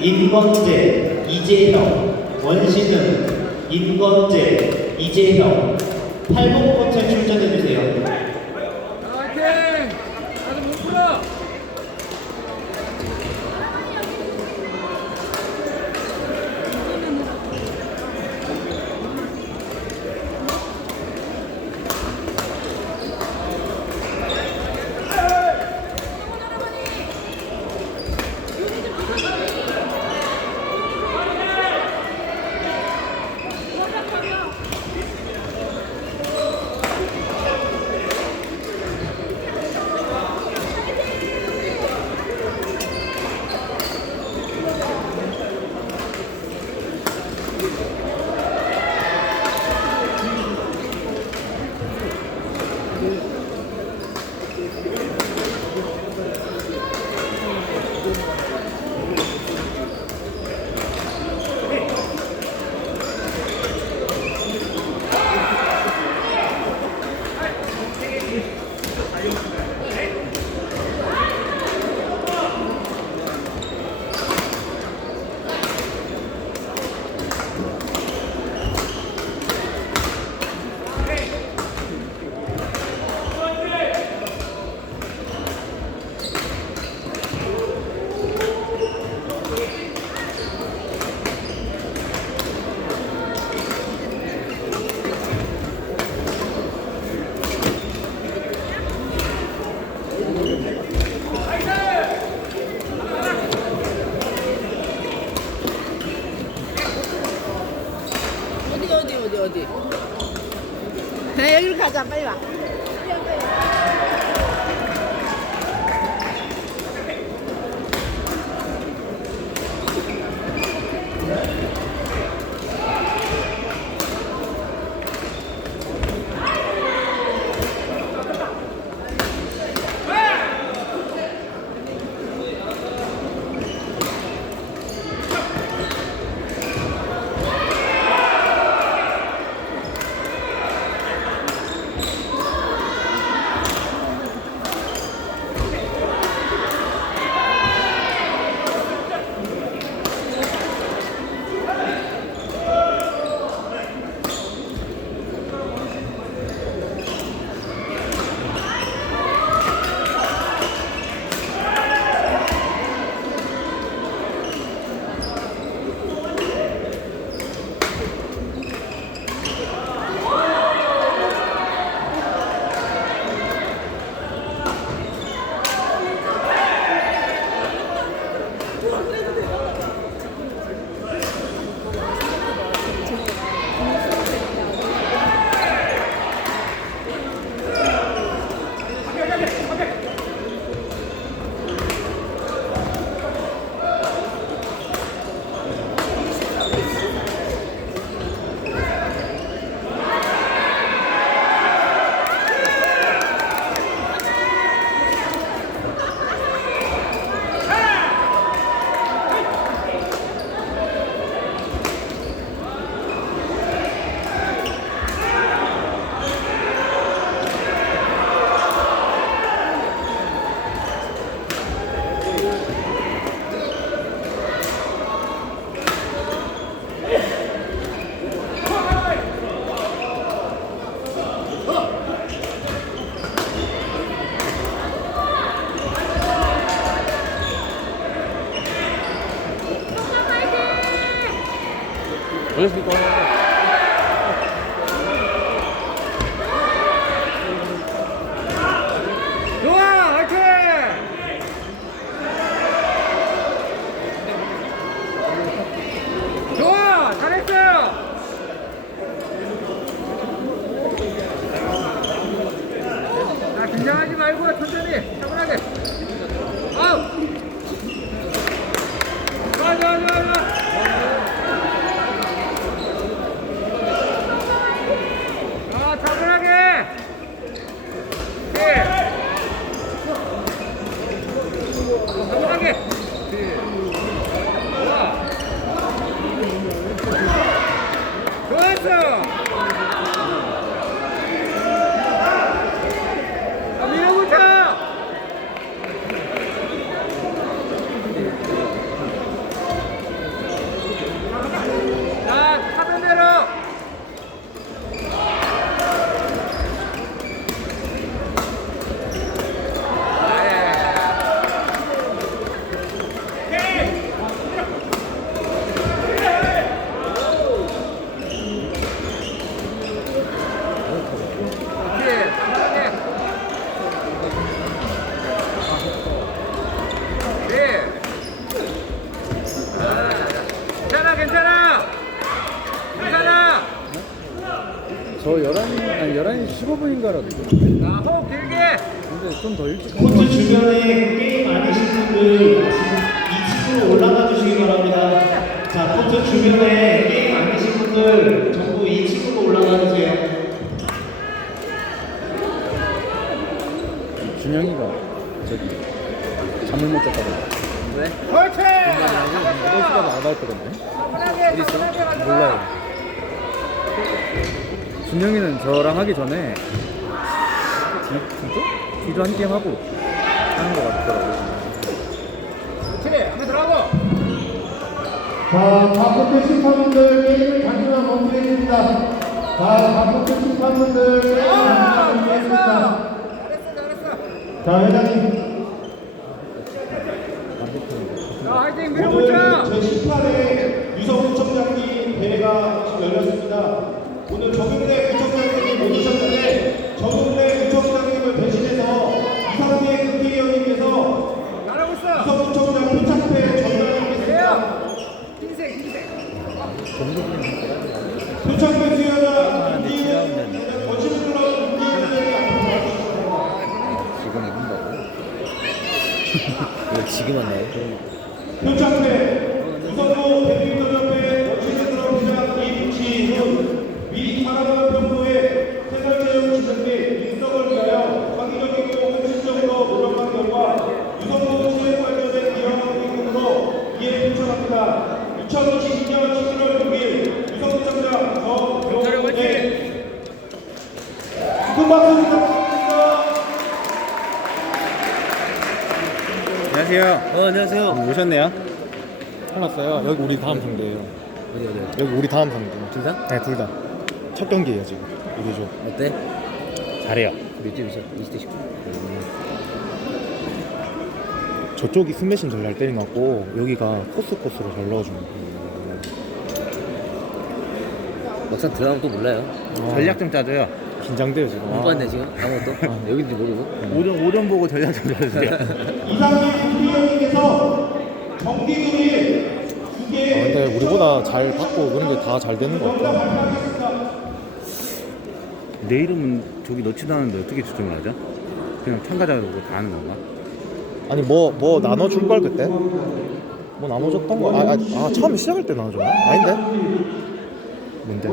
인건재, 이재형, 원신은 인건재, 이재형, 8번부터 출전해주세요. Grüß dich, 저 11시, 아니 11시 15분인가 알았는데. 자, 호흡 길게. 근데 좀 더 일찍. 코트 주변에 게임 아니신 분들 2층으로 올라가 주시기 바랍니다. 자, 코트 주변에 게임 아니신 분들 전부 2층으로 올라가 주세요. 준영이가 저기 잠을 못 잤다고. 왜? 그렇지. 8시까지 안 나왔거든요. 편하게, 편하게 가져가. 몰라요. 준영이는 저랑 하기 전에 뒤, 뒤도? 뒤도 한 게임 하고 하는 거 같더라고요. 그렇지. 한번 들어가고. 자, 바코트 심판분들 게임을 잠시만 멈추겠습니다. 자, 바코트 심판분들 게임을 잠시만 멈추겠습니다. 잘했어, 잘했어. 자, 회장님. 자, 화이팅 밀어붙여. 제18회 지금 왔나요? 표창패 우선도 대표협회 원시대사람 부장 임지훈 위 사랑하는 평소에 생활체육 및 인성을 위하여 창의적이고 헌신적으로 노력한 결과 유성도 체육 관련된 기여하는 임금으로 이에 표창합니다. 2022년 11월 6일 유성구청장 정병훈의 큰 박수 부탁드립니다. 안녕하세요. 어, 안녕하세요. 오셨네요. 끝났어요. 여기 우리 다음 상대예요. 어디 어디? 여기 우리 다음 상대. 둘 다? 네, 둘 다. 첫 경기예요 지금. 우리 조. 어때? 잘해요. 몇 점이셔? 20대 19. 저쪽이 스매싱 전잘 때려놨고 여기가 코스 코스로 잘 넣어주는. 막상 들어가면 또 몰라요. 전략 좀 짜줘요. 긴장돼요 지금. 못 봤네 지금 아무것도. 여기인지 모르고. 오전 오전 보고 전략 좀 짜주세요. 이상민 국회의원님께서 정기금일 아, 두개 근데 우리보다 잘 받고 그런 게 다 잘 되는 것 같아. 내 이름은 저기 넣지도 않은데 어떻게 추첨을 하죠? 그냥 참가자로 다 하는 건가? 아니 뭐 뭐 나눠줄 걸 그때? 뭐 나눠줬던 거? 아, 아, 아 처음에 시작할 때 나눠줬나? 아닌데? 뭔데?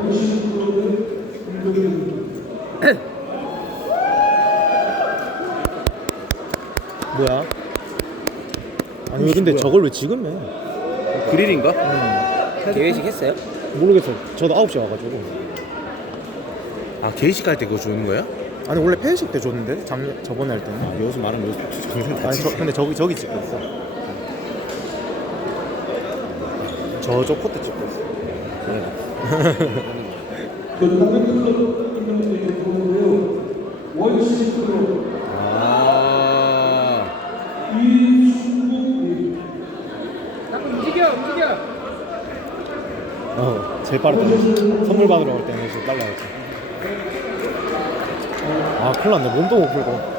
뭐야? 아니 왜 근데 저걸 왜 지금 해? 그릴인가? 계획식 했어요? 모르겠어. 저도 9시에 와가지고. 아 게이식 할 때 그거 주는 거야? 아니 원래 폐회식 때 줬는데 작년 저번에 할 때는. 아, 여기서 말하면 여기서 정신 아니 저, 근데 저기 저기 찍고 있어. 저저 코트 찍고 있어. 아 자꾸 움직여, 움직여. 어 제일 빠르다. 선물 받으러 갈 때는 제일 빨라야지. 아 큰일 났네. 몸도 못 풀고.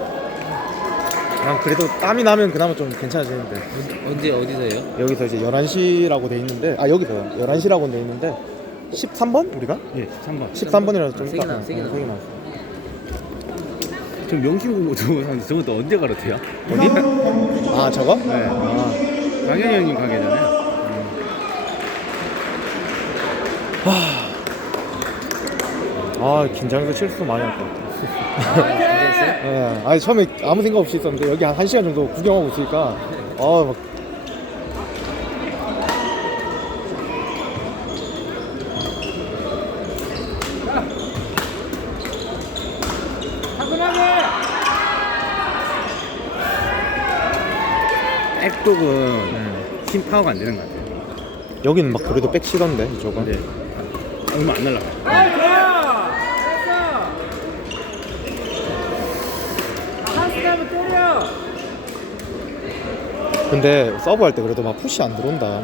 그냥 그래도 땀이 나면 그나마 좀 괜찮아지는데 언제 어디서요? 여기서 이제 11시라고 돼 있는데 아 여기서요 11시라고 돼 있는데 13번 우리가? 예, 13번 13번이라서 좀 세개 나왔어, 세개 어, 나왔어. 저 명심 공부 저거 사는데 또 언제 가르쳐요? 어디? 아 저거? 네. 아, 강현이 형님 가게잖아요 아 긴장해서 실수 많이 할 것 같아 화이팅. 예, 아니 처음에 아무 생각 없이 있었는데 여기 한 1시간 정도 구경하고 있으니까 아막 화끈하게. 백독은 힘 파워가 안 되는 것 같아요 여기는 막 그래도 백 치던데 이쪽은 네. 얼마 안 좋아. 한스 때려. 근데 서브 할 때 그래도 막 푸시 안 들어온다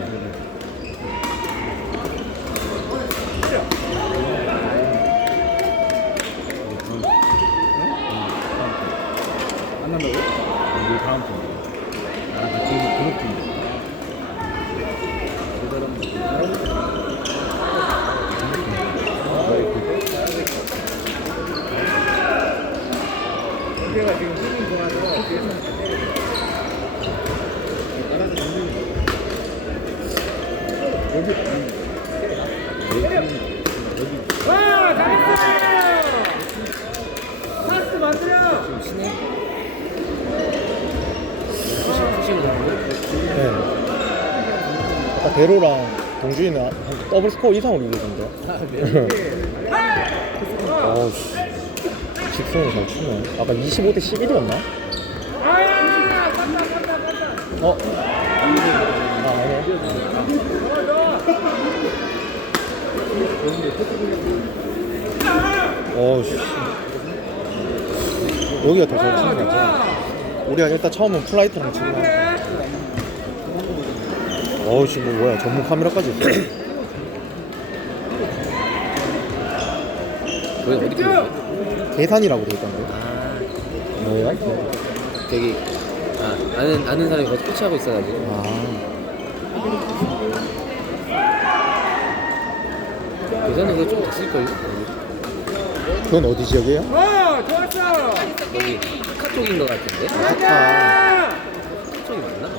안 난다고? 우리 다음 팀 나랑 같이 등록팀 아까 대로랑 동준이는 한 더블 스코어 이상으로 이기던데. 어우씨. 직선을 잘 추네. 아까 25대 11이었나? 아, 간다, 간다, 간다. 어? 아, 아니네. 어우 씨. 여기가 더잘 치는 거 같아. 우리가 일단 처음은 플라이트랑 치고. 어우 씨, 뭐, 뭐야. 전문 카메라까지 있어. 왜 어디 그 계산이라고 돼 있던데. 뭐야? 저기 아, 아는 아는 사람이 거기서 코치하고 있어가지고 아. 예전에 그거 좀 됐을 걸요. 그건 어디 지역이에요? 어, 좋았어. 여기 카카 쪽인 것 같은데. 아까. 아, 카카 쪽이 맞나?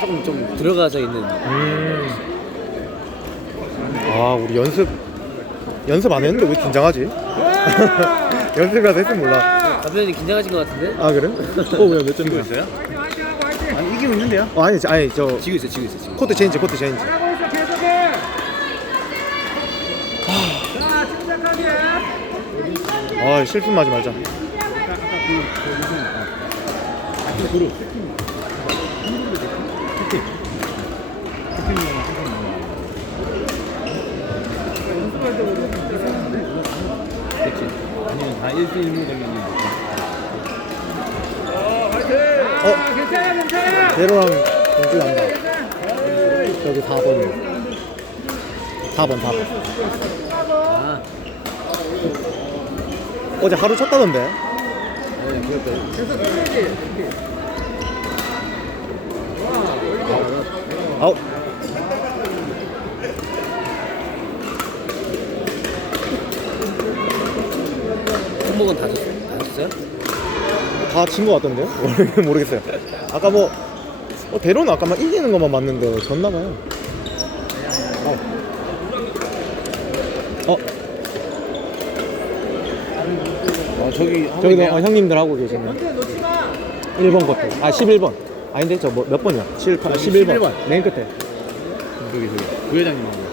조금 좀 들어가서 있는. 음. 아, 우리 연습 연습 안 했는데 왜 긴장하지? 와. 연습이라도 했으면 몰라. 남편이 긴장하신 것 같은데? 아 그래? 어, 왜몇 점이야? 있어요? 아니 이기고 있는데요? 어, 아니, 아니 저 지고 있어, 지고 있어, 지금. 코트 체인지, 코트 체인지. 아, 말자. 1대 1로 되면 아, 괜찮아, 괜찮아. 대로랑 공주 난다. 여기 4번. 4번, 4번. 아, 어제 하루 쳤다던데? 네, 그럴까요? 계속 해야지. 아웃. 손목은 다 줬어요? 다 줬어요? 다친것 같던데요? 모르겠어요. 아까 뭐, 어, 대로는 아까 막 이기는 것만 맞는데 졌나봐요. 어. 어, 저기 하고 저기도 있네요. 어, 형님들 하고 계시네. 언제 놓지 마. 1번 커트. 아, 11번. 아닌데, 저 뭐, 몇 번이야? 7, 8, 11번. 11번. 맨 끝에. 저기 저기 부회장님하고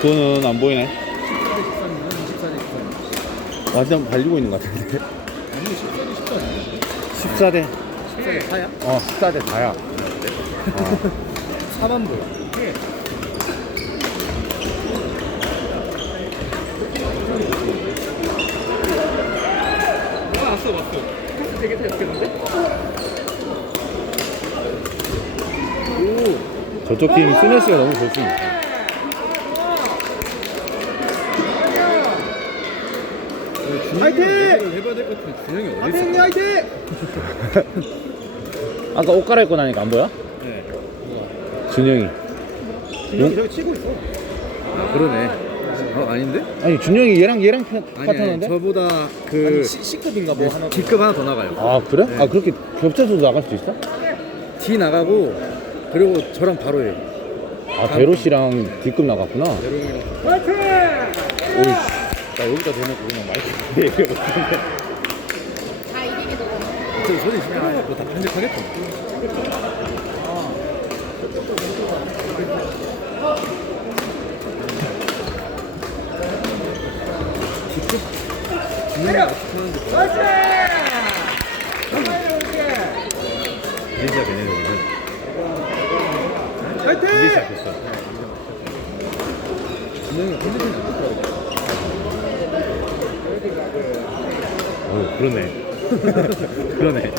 그거는 안 보이네 완전 발리고 있는 것 같은데 14대 14대 4야? 어 14대 4야 4만 불. 왔어, 왔어. 패스 되게 잘 됐는데? 저쪽 팀 스매시가 너무 좋습니다 화이팅! 해봐야 될 것 같은데 준영이 어디 있어? 화이팅! 아까 옷 갈아입고 나니까 안 보여? 네. 준영이 준영이 저기 치고 있어. 아, 그러네 어 아닌데? 아니 준영이 얘랑 얘랑 파, 파트너인데? 저보다 그 아니, C, C급인가 뭐 하나. D급 하나 더 나가요. 아 그래? 아 그렇게 겹쳐서 나갈 수 있어? D 나가고 그리고 저랑 바로 해요. 아 대로 씨랑 D급 나갔구나! 오이 나 여기다 대놓고 그냥 마이크 얘기해 못하는데 저 손이 시끄러워갖고 다 편집하겠다. 걔네들은 화이팅! 이제 시작했어 오 그러네. 그러네